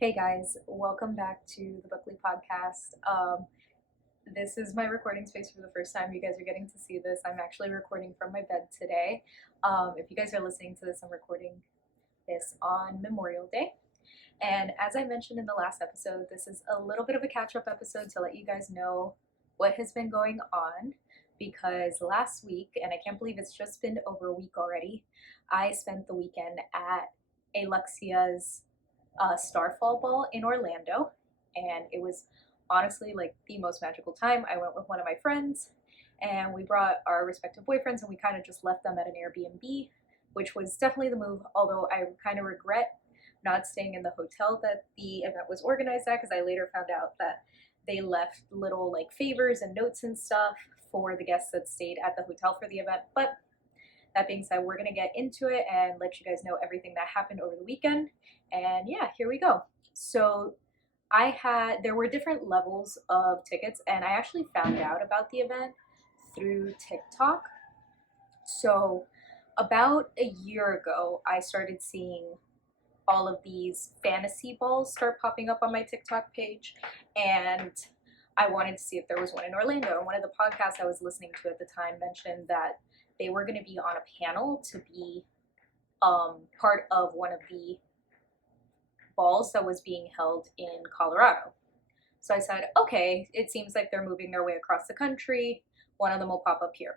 Hey guys, welcome back to the Bookly podcast. This is my recording space for the first time. You guys are getting to see this. I'm actually recording from my bed today. If you guys are listening to this, I'm recording this on Memorial Day. And as I mentioned in the last episode, this is a little bit of a catch-up episode to let you guys know what has been going on, because last week, and I can't believe it's just been over a week already, I spent the weekend at Alluxia's Starfall ball in Orlando, and it was honestly like the most magical time. I went with one of my friends, and we brought our respective boyfriends, and we kind of just left them at an Airbnb, which was definitely the move, although I kind of regret not staying in the hotel that the event was organized at, because I later found out that they left little like favors and notes and stuff for the guests that stayed at the hotel for the event. But that being said, we're gonna get into it and let you guys know everything that happened over the weekend. And yeah, here we go. So there were different levels of tickets, and I actually found out about the event through TikTok. So about a year ago, I started seeing all of these fantasy balls start popping up on my TikTok page, and I wanted to see if there was one in Orlando. And one of the podcasts I was listening to at the time mentioned that they were going to be on a panel to be part of one of the balls that was being held in Colorado. So I said, okay, it seems like they're moving their way across the country. One of them will pop up here.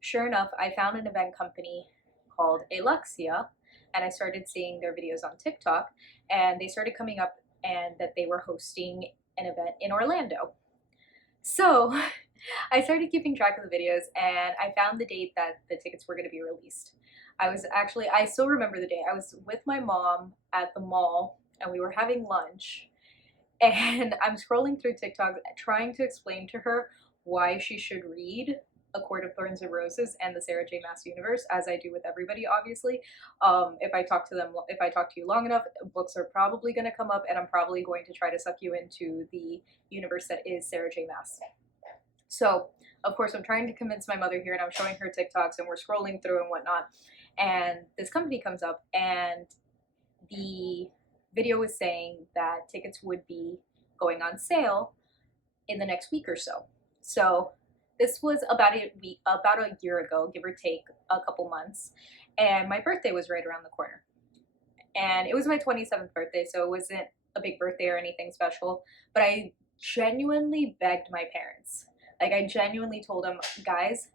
Sure enough, I found an event company called Alluxia, and I started seeing their videos on TikTok, and they started coming up and that they were hosting an event in Orlando. So I started keeping track of the videos, and I found the date that the tickets were going to be released. I still remember the day. I was with my mom at the mall, and we were having lunch, and I'm scrolling through TikTok trying to explain to her why she should read A Court of Thorns and Roses and the Sarah J. Maas universe, as I do with everybody, obviously. If I talk to you long enough, books are probably going to come up, and I'm probably going to try to suck you into the universe that is Sarah J. Maas. So, of course, I'm trying to convince my mother here, and I'm showing her TikToks, and we're scrolling through and whatnot, and this company comes up, and the video was saying that tickets would be going on sale in the next week or so. So this was about a year ago, give or take a couple months, and my birthday was right around the corner. And it was my 27th birthday, so it wasn't a big birthday or anything special, but I genuinely begged my parents. Like, I genuinely told them, guys,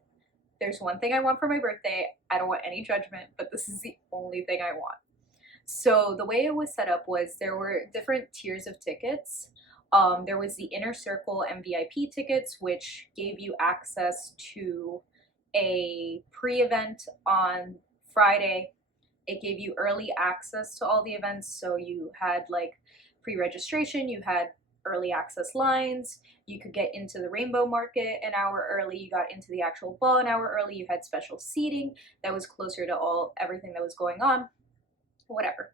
there's one thing I want for my birthday. I don't want any judgment, but this is the only thing I want. So the way it was set up was there were different tiers of tickets. There was the Inner Circle and VIP tickets, which gave you access to a pre-event on Friday. It gave you early access to all the events, so you had like pre-registration, you had early access lines, you could get into the Rainbow Market an hour early, you got into the actual ball an hour early, you had special seating that was closer to everything that was going on, whatever.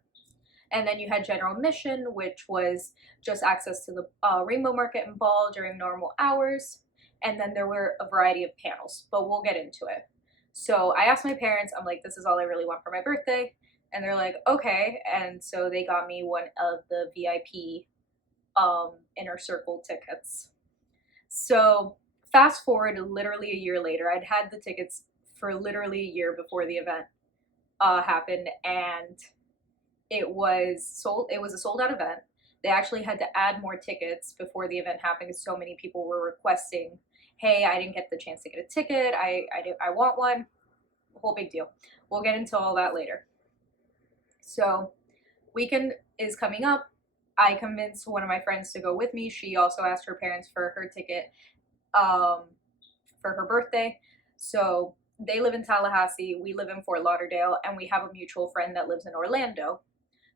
And then you had general admission, which was just access to the Rainbow Market and ball during normal hours. And then there were a variety of panels, but we'll get into it. So I asked my parents, I'm like, this is all I really want for my birthday. And they're like, okay. And so they got me one of the VIP Inner Circle tickets. So fast forward literally a year later, I'd had the tickets for literally a year before the event happened, and it was a sold out event. They actually had to add more tickets before the event happened because so many people were requesting, hey, I didn't get the chance to get a ticket, I want one. Whole big deal. We'll get into all that later. So weekend is coming up. I convinced one of my friends to go with me. She also asked her parents for her ticket for her birthday. So they live in Tallahassee, we live in Fort Lauderdale, and we have a mutual friend that lives in Orlando.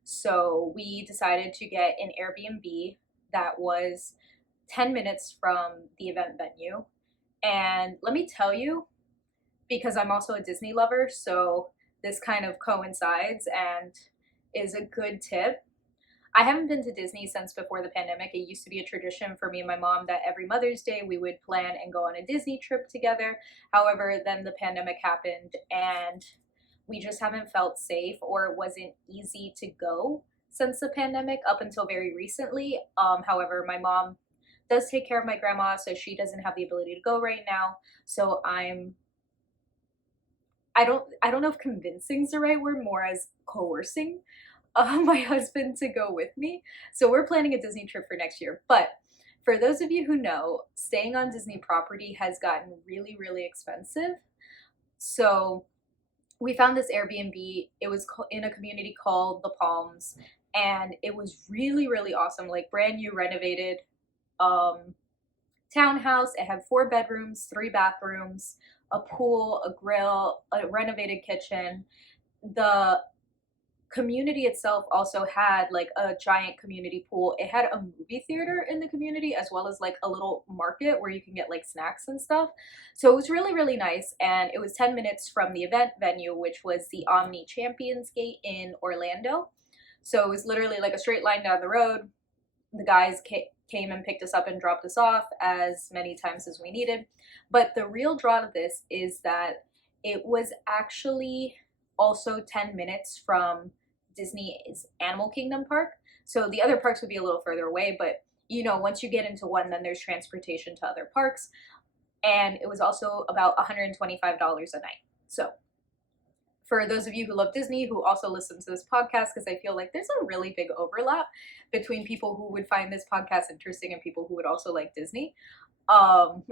So we decided to get an Airbnb that was 10 minutes from the event venue. And let me tell you, because I'm also a Disney lover, so this kind of coincides and is a good tip. I haven't been to Disney since before the pandemic. It used to be a tradition for me and my mom that every Mother's Day we would plan and go on a Disney trip together. However, then the pandemic happened and we just haven't felt safe, or it wasn't easy to go since the pandemic up until very recently. However, my mom does take care of my grandma, so she doesn't have the ability to go right now. So I don't know if convincing is the right word, more as coercing my husband to go with me. So we're planning a Disney trip for next year. But for those of you who know, staying on Disney property has gotten really, really expensive. So we found this Airbnb. It was in a community called The Palms, and it was really, really awesome. Like brand new, renovated townhouse. It had 4 bedrooms, 3 bathrooms, a pool, a grill, a renovated kitchen. The community itself also had like a giant community pool. It had a movie theater in the community, as well as like a little market where you can get like snacks and stuff. So it was really, really nice. And it was 10 minutes from the event venue, which was the Omni Champions Gate in Orlando. So it was literally like a straight line down the road. The guys came and picked us up and dropped us off as many times as we needed. But the real draw to this is that it was actually also 10 minutes from Disney's Animal Kingdom park. So the other parks would be a little further away, but you know, once you get into one, then there's transportation to other parks. And it was also about $125 a night. So for those of you who love Disney, who also listen to this podcast, because I feel like there's a really big overlap between people who would find this podcast interesting and people who would also like Disney. Um,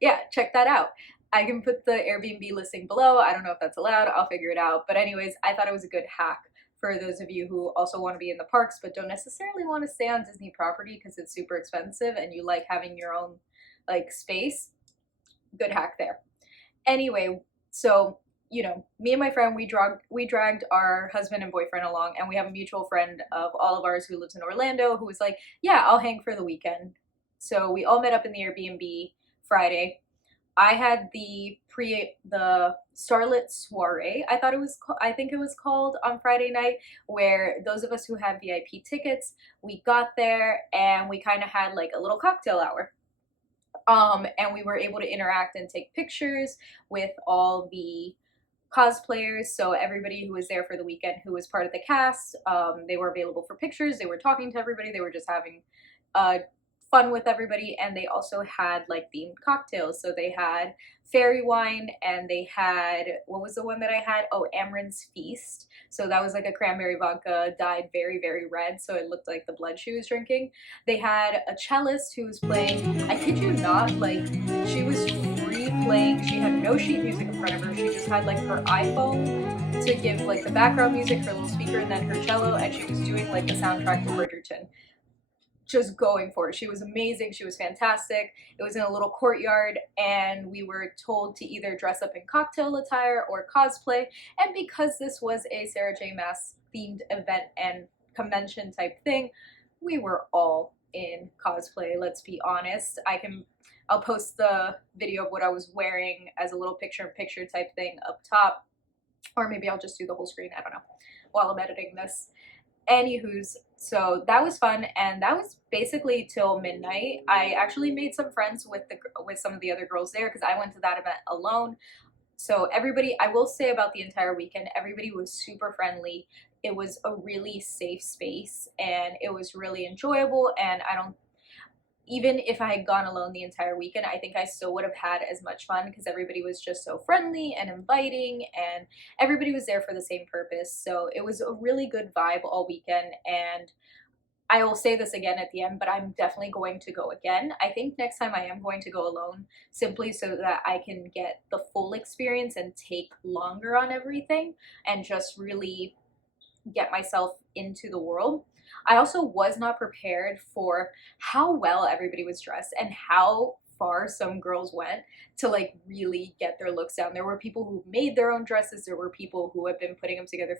yeah, check that out. I can put the Airbnb listing below. I don't know if that's allowed. I'll figure it out. But anyways, I thought it was a good hack for those of you who also want to be in the parks but don't necessarily want to stay on Disney property because it's super expensive and you like having your own like space. Good hack there. Anyway, so you know, me and my friend, we dragged our husband and boyfriend along, and we have a mutual friend of all of ours who lives in Orlando who was like, yeah, I'll hang for the weekend. So we all met up in the Airbnb Friday. I had the Starlit Soiree. I think it was called on Friday night, where those of us who had VIP tickets, we got there and we kind of had like a little cocktail hour. And we were able to interact and take pictures with all the cosplayers. So everybody who was there for the weekend, who was part of the cast, they were available for pictures. They were talking to everybody. They were just having fun with everybody. And they also had like themed cocktails. So they had fairy wine, and they had, what was the one that I had? Oh, Amren's Feast. So that was like a cranberry vodka dyed very, very red, so it looked like the blood she was drinking. They had a cellist who was playing, I kid you not, like she was free playing. She had no sheet music in front of her. She just had like her iPhone to give like the background music, her little speaker, and then her cello, and she was doing like the soundtrack to Bridgerton. Just going for it. She was amazing. She was fantastic. It was in a little courtyard, and we were told to either dress up in cocktail attire or cosplay. And because this was a Sarah J. Maas themed event and convention type thing, we were all in cosplay. Let's be honest. I'll post the video of what I was wearing as a little picture-in-picture type thing up top, or maybe I'll just do the whole screen. I don't know, while I'm editing this. Anywho's, so that was fun, and that was basically till midnight. I actually made some friends with some of the other girls there because I went to that event alone. So everybody, I will say about the entire weekend, everybody was super friendly. It was a really safe space, and it was really enjoyable. And even if I had gone alone the entire weekend, I think I still would have had as much fun because everybody was just so friendly and inviting, and everybody was there for the same purpose. So it was a really good vibe all weekend, and I will say this again at the end, but I'm definitely going to go again. I think next time I am going to go alone, simply so that I can get the full experience and take longer on everything and just really get myself into the world. I also was not prepared for how well everybody was dressed and how far some girls went to like really get their looks down. There were people who made their own dresses. There were people who have been putting them together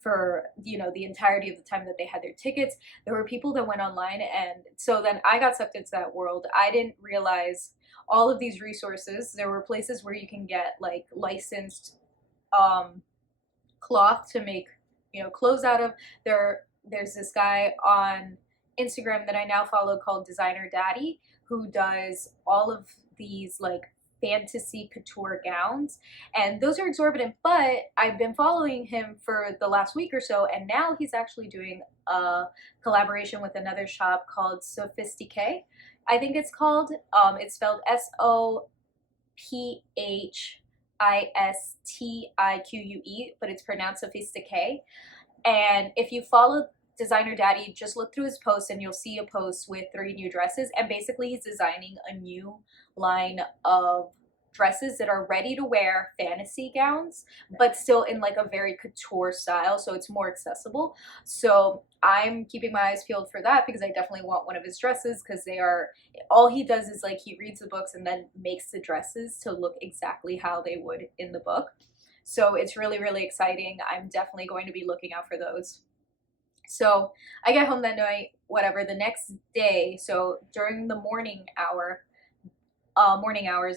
for you know, the entirety of the time that they had their tickets. There were people that went online, and so then I got sucked into that world. I didn't realize all of these resources. There were places where you can get like licensed cloth to make, you know, clothes out of. There's this guy on Instagram that I now follow called Designer Daddy, who does all of these like fantasy couture gowns, and those are exorbitant, but I've been following him for the last week or so, and now he's actually doing a collaboration with another shop called Sophistique, I think it's called. It's spelled Sophistiquue, but it's pronounced Sophistique. And if you follow Designer Daddy, just look through his posts and you'll see a post with 3 new dresses. And basically he's designing a new line of dresses that are ready to wear fantasy gowns, but still in like a very couture style, so it's more accessible. So I'm keeping my eyes peeled for that because I definitely want one of his dresses, because they are, all he does is like he reads the books and then makes the dresses to look exactly how they would in the book. So it's really, really exciting. I'm definitely going to be looking out for those. So I get home that night, whatever, the next day, so during the morning hours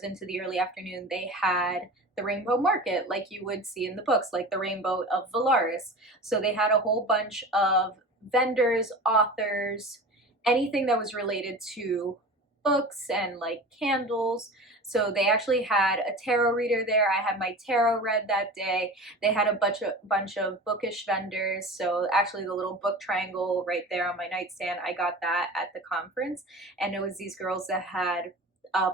into the early afternoon, they had the rainbow market like you would see in the books, like the rainbow of Valaris. So they had a whole bunch of vendors, authors, anything that was related to books and like candles. So they actually had a tarot reader there. I had my tarot read that day. They had a bunch of bookish vendors. So actually the little book triangle right there on my nightstand, I got that at the conference. And it was these girls that had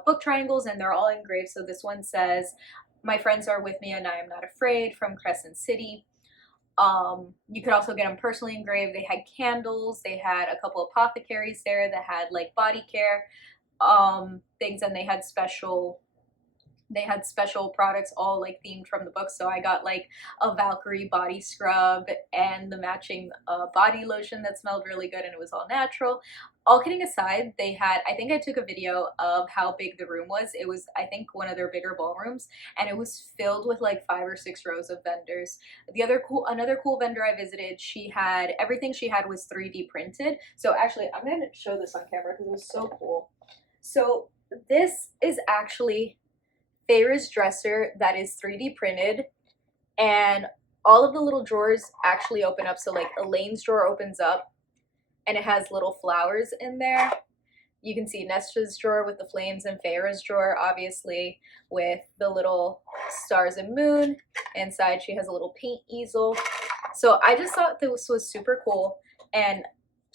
book triangles, and they're all engraved. So this one says, "My friends are with me and I am not afraid," from Crescent City. You could also get them personally engraved. They had candles. They had a couple apothecaries there that had like body care things, and they had special products all like themed from the book. So I got like a Valkyrie body scrub and the matching body lotion that smelled really good, and it was all natural. All kidding aside, they had, I think I took a video of how big the room was. It was, I think, one of their bigger ballrooms, and it was filled with like 5 or 6 rows of vendors. Another cool vendor I visited, she had, everything she had was 3D printed. So actually, I'm going to show this on camera because it was so cool. So this is actually Feyre's dresser that is 3D printed, and all of the little drawers actually open up. So like Elaine's drawer opens up and it has little flowers in there. You can see Nesta's drawer with the flames, and Feyre's drawer obviously with the little stars and moon. Inside she has a little paint easel. So I just thought this was super cool, and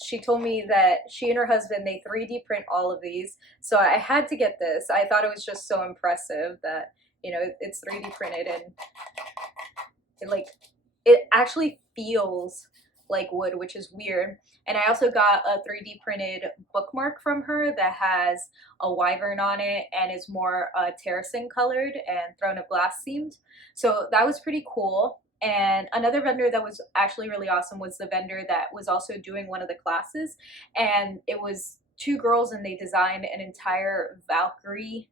she told me that she and her husband, they 3D print all of these. So I had to get this. I thought it was just so impressive that, you know, it's 3D printed, and it actually feels like wood, which is weird. And I also got a 3D printed bookmark from her that has a wyvern on it and is more terracing colored and Throne of Glass themed. So that was pretty cool. And another vendor that was actually really awesome was the vendor that was also doing one of the classes, and it was 2 girls, and they designed an entire Valkyrie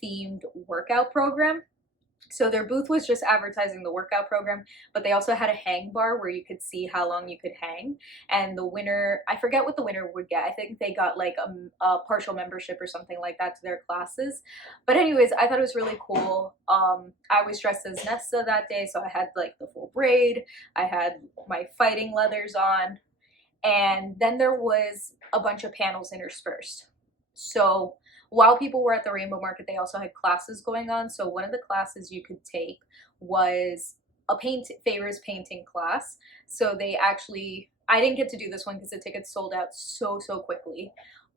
themed workout program. So their booth was just advertising the workout program, but they also had a hang bar where you could see how long you could hang. And the winner, I forget what the winner would get. I think they got like a partial membership or something like that to their classes. But anyways, I thought it was really cool. I was dressed as Nesta that day, so I had like the full braid. I had my fighting leathers on. And then there was a bunch of panels interspersed. So while people were at the Rainbow Market, they also had classes going on. So one of the classes you could take was a Feyre's painting class. So they actually, I didn't get to do this one because the tickets sold out so quickly.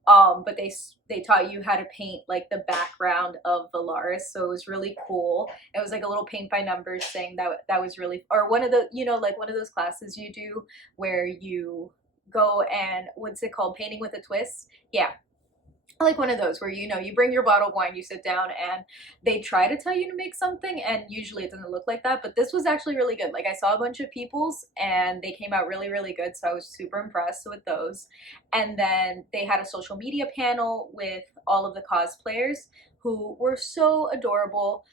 But they taught you how to paint like the background of Valaris, so it was really cool. It was like a little paint by numbers thing that was really, or one of the, you know, like one of those classes you do where you go and, what's it called, painting with a twist? Yeah. like one of those where, you know, you bring your bottle of wine, you sit down, and they try to tell you to make something, and usually it doesn't look like that. But this was actually really good. Like, I saw a bunch of people's and they came out really, really good. So I was super impressed with those. And then they had a social media panel with all of the cosplayers who were so adorable.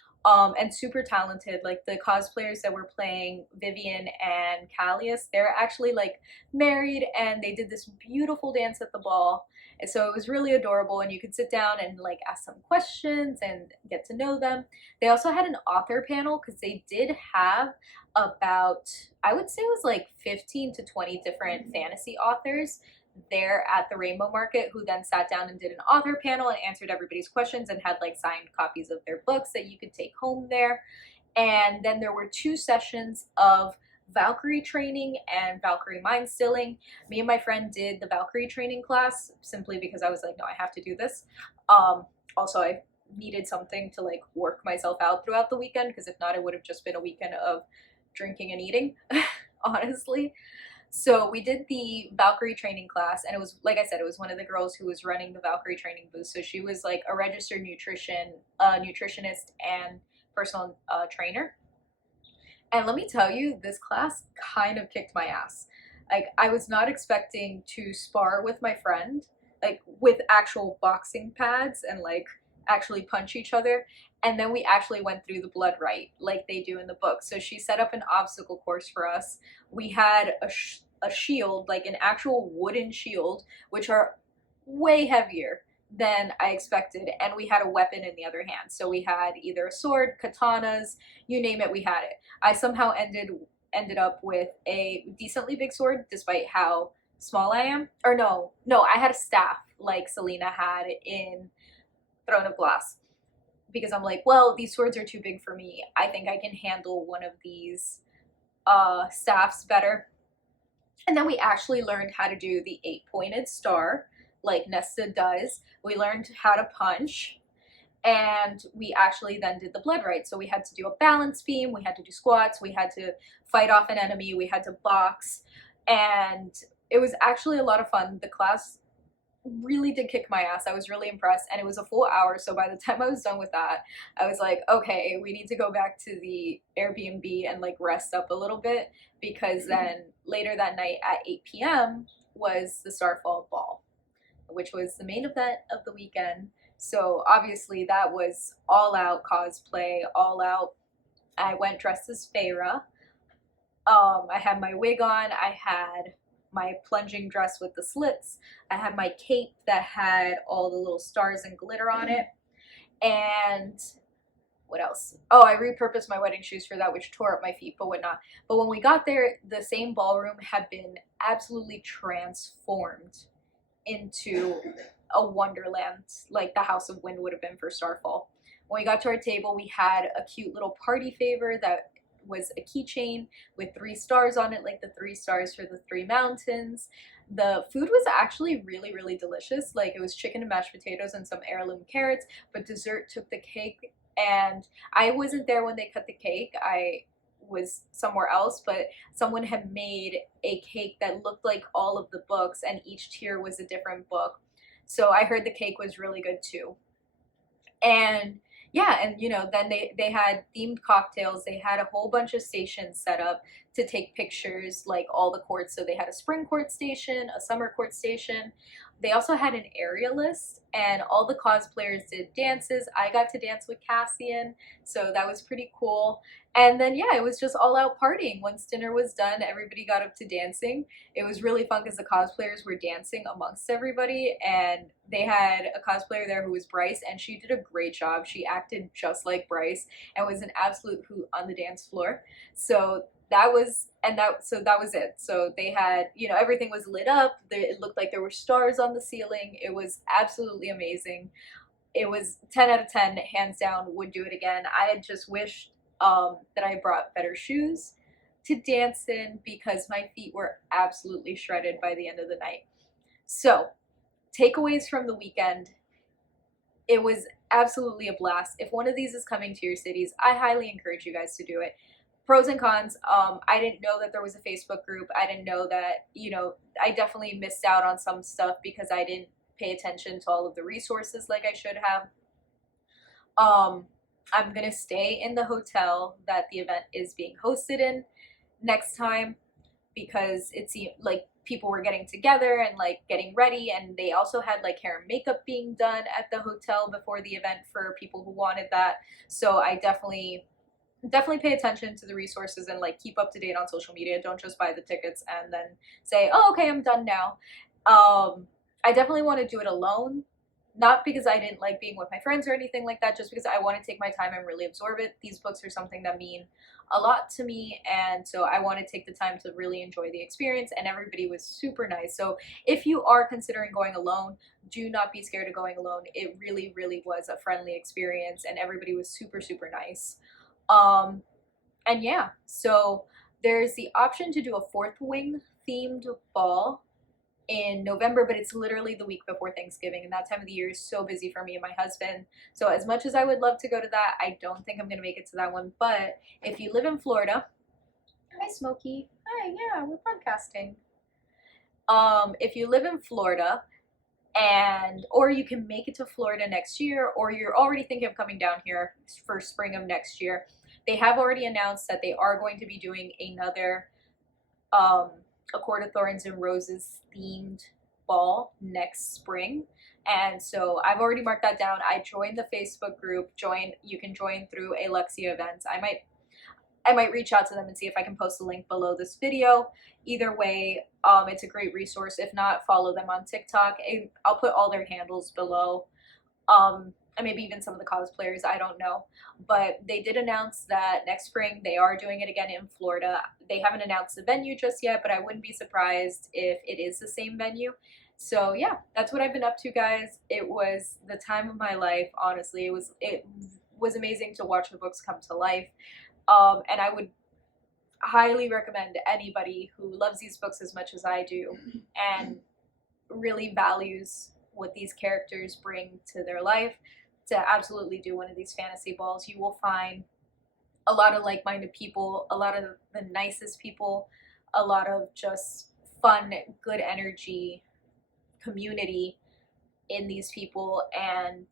And super talented. Like, the cosplayers that were playing Vivian and Callius, they're actually like married, and they did this beautiful dance at the ball, and so it was really adorable, and you could sit down and like ask them questions and get to know them. They also had an author panel because they did have about, I would say it was like 15 to 20 different fantasy authors there at the Rainbow Market, who then sat down and did an author panel and answered everybody's questions and had like signed copies of their books that you could take home there. And then there were 2 sessions of Valkyrie training and Valkyrie mind stilling. Me and my friend did the Valkyrie training class simply because I was like, no, I have to do this. Also, I needed something to like work myself out throughout the weekend, because if not, it would have just been a weekend of drinking and eating, honestly. So we did the Valkyrie training class, and it was, like I said, it was one of the girls who was running the Valkyrie training booth. So she was like a registered nutritionist and personal trainer. And let me tell you, this class kind of kicked my ass. Like, I was not expecting to spar with my friend, like with actual boxing pads and like actually punch each other. And then we actually went through the blood right, like they do in the book. So she set up an obstacle course for us. We had a shield, like an actual wooden shield, which are way heavier than I expected, and we had a weapon in the other hand. So we had either a sword, katanas, you name it, we had it. I somehow ended up with a decently big sword despite how small I am. Or no, I had a staff like Selena had in Throne of Glass, because I'm like, well, these swords are too big for me. I think I can handle one of these staffs better. And then we actually learned how to do the 8-pointed star, like Nesta does. We learned how to punch, and we actually then did the blood right. So we had to do a balance beam, we had to do squats, we had to fight off an enemy, we had to box, and it was actually a lot of fun. The class really did kick my ass. I was really impressed, and it was a full hour. So by the time I was done with that, I was like, okay, we need to go back to the Airbnb and like rest up a little bit, because then later that night at 8 p.m. was the Starfall ball, which was the main event of the weekend. So obviously that was all out cosplay, all out. I went dressed as Feyre. I had my wig on, I had my plunging dress with the slits, I had my cape that had all the little stars and glitter on it, and what else? Oh, I repurposed my wedding shoes for that, which tore up my feet, but whatnot. But when we got there, the same ballroom had been absolutely transformed into a wonderland, like the House of Wind would have been for Starfall. When we got to our table, we had a cute little party favor that was a keychain with 3 stars on it, like the 3 stars for the 3 mountains. The food was actually really, really delicious. Like, it was chicken and mashed potatoes and some heirloom carrots, but dessert took the cake. And I wasn't there when they cut the cake. I was somewhere else, but someone had made a cake that looked like all of the books, and each tier was a different book. So I heard the cake was really good too. And yeah, and you know, then they had themed cocktails. They had a whole bunch of stations set up to take pictures, like all the courts. So they had a spring court station, a summer court station. They also had an aerialist, and all the cosplayers did dances. I got to dance with Cassian, so that was pretty cool. And then yeah, it was just all out partying. Once dinner was done, everybody got up to dancing. It was really fun because the cosplayers were dancing amongst everybody, and they had a cosplayer there who was Bryce, and she did a great job. She acted just like Bryce and was an absolute hoot on the dance floor. So that was it. So they had, you know, everything was lit up. It looked like there were stars on the ceiling. It was absolutely amazing. It was 10 out of 10, hands down, would do it again. I had just wished that I brought better shoes to dance in, because my feet were absolutely shredded by the end of the night. So takeaways from the weekend: it was absolutely a blast. If one of these is coming to your cities, I highly encourage you guys to do it. Pros and cons: I didn't know that there was a Facebook group. I didn't know that, you know, I definitely missed out on some stuff because I didn't pay attention to all of the resources like I should have. I'm gonna stay in the hotel that the event is being hosted in next time, because it seemed like people were getting together and like getting ready, and they also had like hair and makeup being done at the hotel before the event for people who wanted that. So I definitely pay attention to the resources and like keep up to date on social media. Don't just buy the tickets and then say, oh, okay, I'm done now. I definitely want to do it alone, not because I didn't like being with my friends or anything like that, just because I want to take my time and really absorb it. These books are something that mean a lot to me, and so I want to take the time to really enjoy the experience, and everybody was super nice. So if you are considering going alone, do not be scared of going alone. It really, really was a friendly experience, and everybody was super, super nice. Um, and yeah, so there's the option to do a Fourth Wing themed ball in November, but it's literally the week before Thanksgiving, and that time of the year is so busy for me and my husband. So as much as I would love to go to that, I don't think I'm gonna make it to that one. But if you live in Florida, hi Smokey, hi, yeah, we're podcasting. If you live in Florida, and or you can make it to Florida next year, or you're already thinking of coming down here for spring of next year, they have already announced that they are going to be doing another A Court of Thorns and Roses themed ball next spring. And so I've already marked that down. I joined the Facebook group. You can join through Alluxia events. I might reach out to them and see if I can post a link below this video. Either way, it's a great resource. If not, follow them on TikTok. I'll put all their handles below. And maybe even some of the cosplayers, I don't know. But they did announce that next spring they are doing it again in Florida. They haven't announced the venue just yet, but I wouldn't be surprised if it is the same venue. So yeah, that's what I've been up to, guys. It was the time of my life, honestly. It was amazing to watch the books come to life. And I would highly recommend anybody who loves these books as much as I do and really values what these characters bring to their life to absolutely do one of these fantasy balls. You will find a lot of like-minded people, a lot of the nicest people, a lot of just fun, good energy, community in these people, and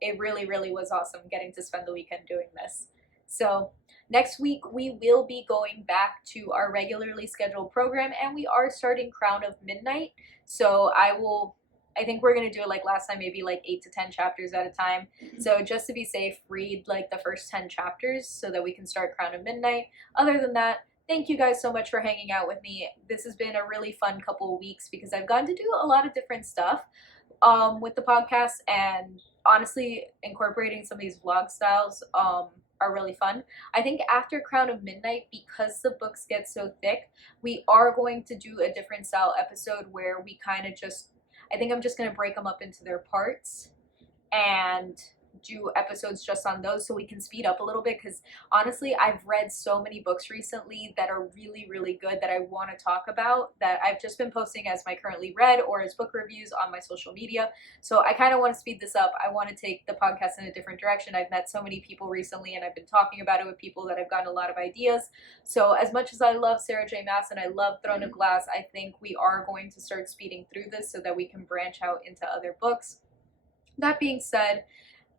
it really, really was awesome getting to spend the weekend doing this. So next week we will be going back to our regularly scheduled program, and we are starting Crown of Midnight. So I think we're going to do it like last time, maybe like 8 to 10 chapters at a time. So just to be safe, read like the first 10 chapters so that we can start Crown of Midnight. Other than that, thank you guys so much for hanging out with me. This has been a really fun couple of weeks because I've gotten to do a lot of different stuff with the podcast, and honestly, incorporating some of these vlog styles are really fun. I think after Crown of Midnight, because the books get so thick, we are going to do a different style episode where we kind of just, I think I'm just going to break them up into their parts and do episodes just on those so we can speed up a little bit, because honestly I've read so many books recently that are really, really good that I want to talk about, that I've just been posting as my currently read or as book reviews on my social media. So I kind of want to speed this up. I want to take the podcast in a different direction. I've met so many people recently and I've been talking about it with people that I've gotten a lot of ideas. So as much as I love Sarah J. Maas and I love Throne of Glass, I think we are going to start speeding through this so that we can branch out into other books. That being said,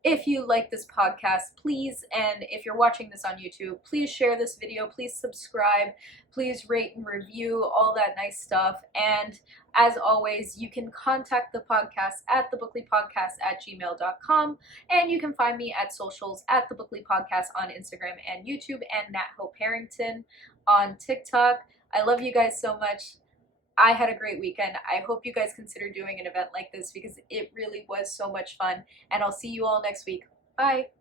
if you like this podcast, please, and if you're watching this on YouTube, please share this video, please subscribe, please rate and review, all that nice stuff. And as always, you can contact the podcast at thebooklypodcast@gmail.com, and you can find me at socials at the Bookly Podcast on Instagram and YouTube, and Nat Hope Harrington on TikTok. I love you guys so much. I had a great weekend. I hope you guys consider doing an event like this because it really was so much fun. And I'll see you all next week. Bye.